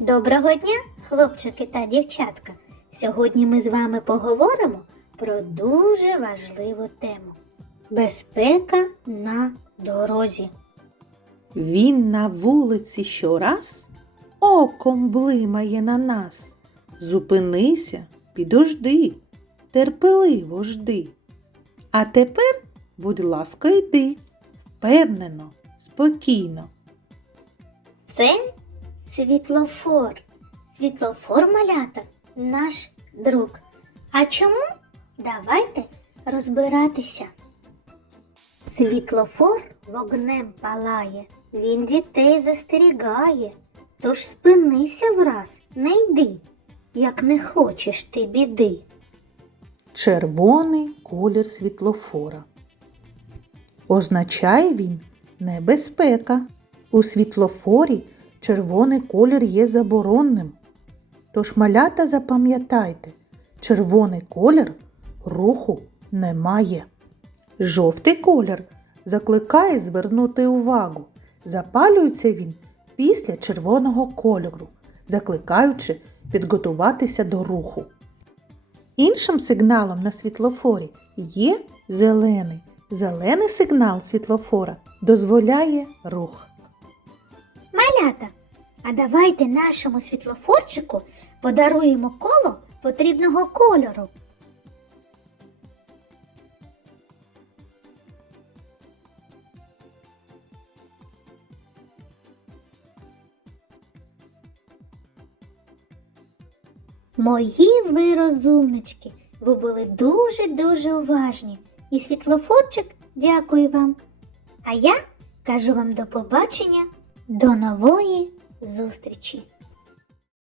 Доброго дня, хлопчики та дівчатка. Сьогодні ми з вами поговоримо про дуже важливу тему безпека на дорозі. Він на вулиці щораз оком блимає на нас. Зупинися, підожди, терпеливо жди. А тепер, будь ласка, йди, впевнено, спокійно. Це світлофор. Світлофор малята наш друг. А чому? Давайте розбиратися. Світлофор вогнем палає, він дітей застерігає. Тож спинися враз, не йди, як не хочеш ти біди. Червоний колір світлофора. Означає він небезпека. У світлофорі червоний колір є заборонним. Тож малята запам'ятайте, червоний колір руху немає. Жовтий колір закликає звернути увагу. Запалюється він після червоного кольору, закликаючи підготуватися до руху. Іншим сигналом на світлофорі є зелений. Зелений сигнал світлофора дозволяє рух. Малята, а давайте нашому світлофорчику подаруємо коло потрібного кольору. Мої ви розумнички, ви були дуже-дуже уважні. І світлофорчик дякую вам. А я кажу вам до побачення, до нової зустрічі!